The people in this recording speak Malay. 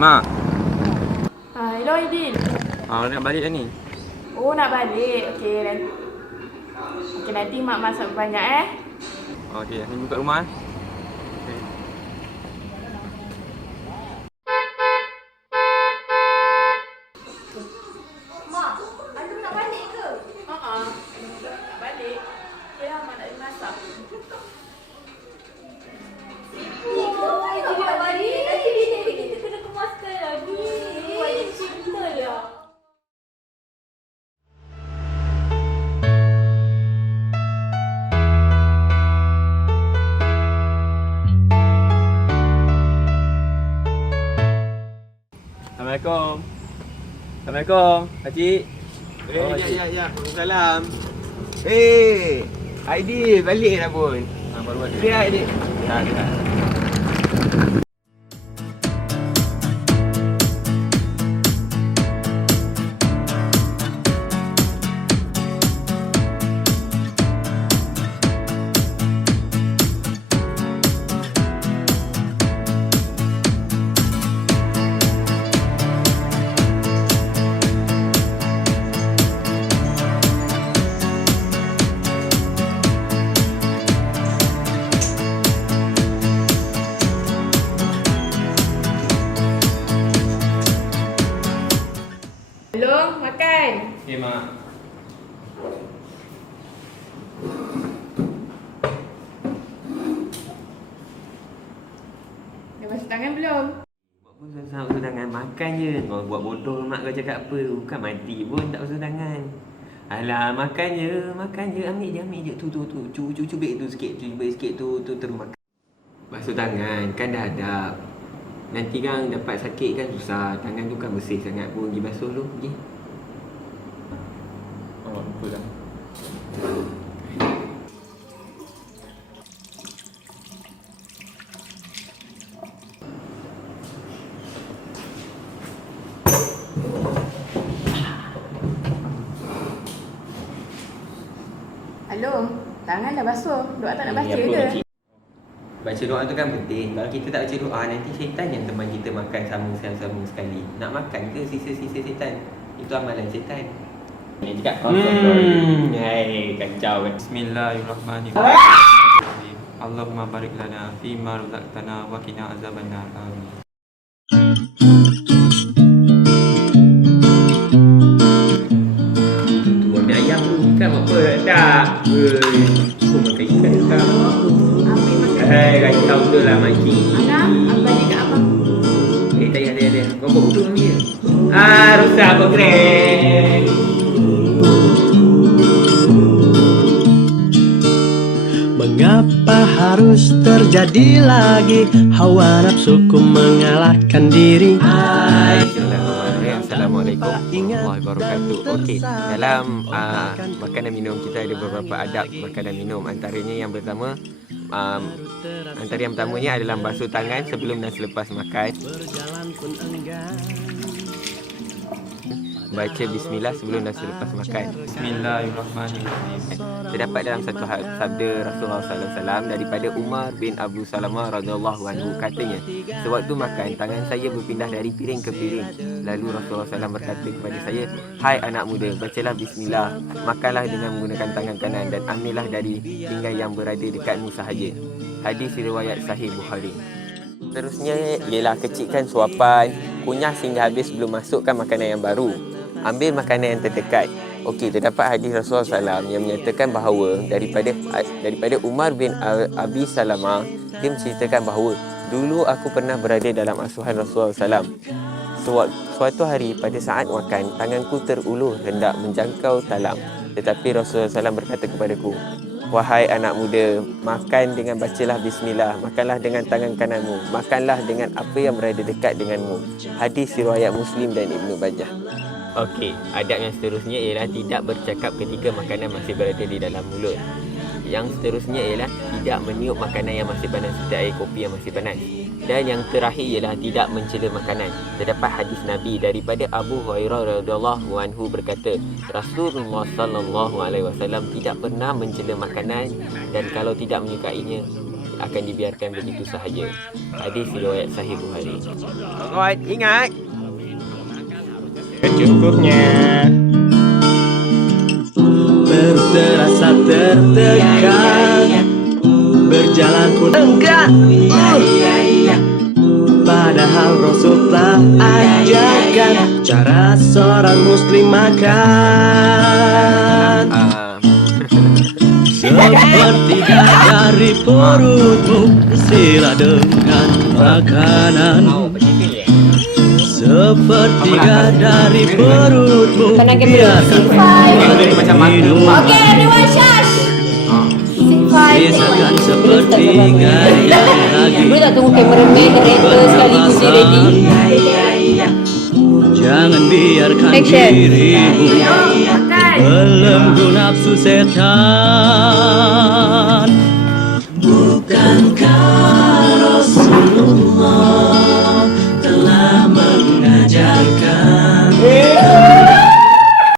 Mak, Hello Aidil. nak balik dah ni. Oh nak balik. Okey nanti mak masak banyak Okey, ni buka rumah. Okay. Mak, Aidil nak balik ke? Nak balik. Okey lah mak nak masak. Dia balik. Nanti kita kena kemaskan lagi. Aidil cinta dia. Assalamualaikum. Assalamualaikum, pakcik. Ya. Waalaikumsalam. Aidil balik dah pun. Baru ada. Dia Aidil. Dah. Belum makan. Okey, Mak. Dah basuh tangan belum? Buat pun susah basuh tangan. Makan je. Kau buat bodoh mak kau cakap apa tu. Bukan mati pun tak basuh tangan. Alah, makan je. Ambil je. Tu. Cubik tu sikit. Cubik sikit tu terus makan. Basuh tangan. Kan dah adab. Nanti kan dapat sakit kan susah. Tangan tu kan bersih sangat pun. Pergi basuh tu. Pergi. Oh, lupa dah. Halo, tangan dah basuh. Doa tak nak baca Apa, ke? makcik? Baca doa tu kan penting. Kalau kita tak baca doa, nanti syaitan yang teman kita makan sama sekali. Nak makan ke sisa-sisa syaitan? Itu amalan syaitan. Ni cakap hai, kacau kan. Bismillahirrahmanirrahim. Allahumma barik lana fima razaqtana wa qina azabannar. Amin. Tu ambil ayam tu. Ikan apa tak? Makan ikan tak? Ambil makan. Hai, kacau betul lah makcik. Abang bagi kat abang. Tak payah. Kau buat betul ambil. Rosak progres. Mengapa harus terjadi lagi hawa nafsuku mengalahkan diri? Assalamualaikum warahmatullahi wabarakatuh. Okey, dalam makan dan minum kita ada beberapa adab makan dan minum. Antaranya yang pertamanya adalah basuh tangan sebelum dan selepas makan. Baca bismillah sebelum dan selepas makan. Bismillahirrahmanirrahim. Terdapat dalam satu sabda Rasulullah SAW daripada Umar bin Abu Salamah radhiyallahu anhu, katanya, sewaktu makan tangan saya berpindah dari piring ke piring. Lalu Rasulullah SAW berkata kepada saya, hai anak muda, bacalah bismillah, makanlah dengan menggunakan tangan kanan dan ambillah dari pinggan yang berada dekatmu sahaja. Hadis riwayat Sahih Bukhari. Seterusnya ialah kecilkan suapan, kunyah sehingga habis belum masukkan makanan yang baru. Ambil makanan yang terdekat. Okey, terdapat hadis Rasulullah SAW yang menyatakan bahawa daripada Umar bin Abi Salamah, dia menceritakan bahawa dulu aku pernah berada dalam asuhan Rasulullah SAW. Suatu hari pada saat makan, tanganku terulur hendak menjangkau talam. Tetapi Rasulullah SAW berkata kepadaku, wahai anak muda, makan dengan bacalah bismillah, makanlah dengan tangan kananmu, makanlah dengan apa yang berada dekat denganmu. Hadis riwayat Muslim dan Ibnu Majah. Okey, adab yang seterusnya ialah tidak bercakap ketika makanan masih berada di dalam mulut. Yang seterusnya ialah tidak meniup makanan yang masih panas seperti air kopi yang masih panas. Dan yang terakhir ialah tidak mencela makanan. Terdapat hadis Nabi daripada Abu Hurairah radhiyallahu anhu berkata, Rasulullah sallallahu alaihi wasallam tidak pernah mencela makanan dan kalau tidak menyukainya, akan dibiarkan begitu sahaja. Hadis riwayat Sahih Bukhari. Alright, ingat secukupnya. Perut terasa tertekan, berjalan pun enggan. Padahal Rasul telah ajarkan cara seorang muslim makan. Sepertiga dari perutmu sila dengan makanan. Sepertiga dari perutmu biarkan minum. Okay, everyone shush. Sisakan sepertiga yang lagi. Boleh tak tunggu kameraman, director sekaligus dia ready? Jangan biarkan Action. dirimu belenggu nafsu setan.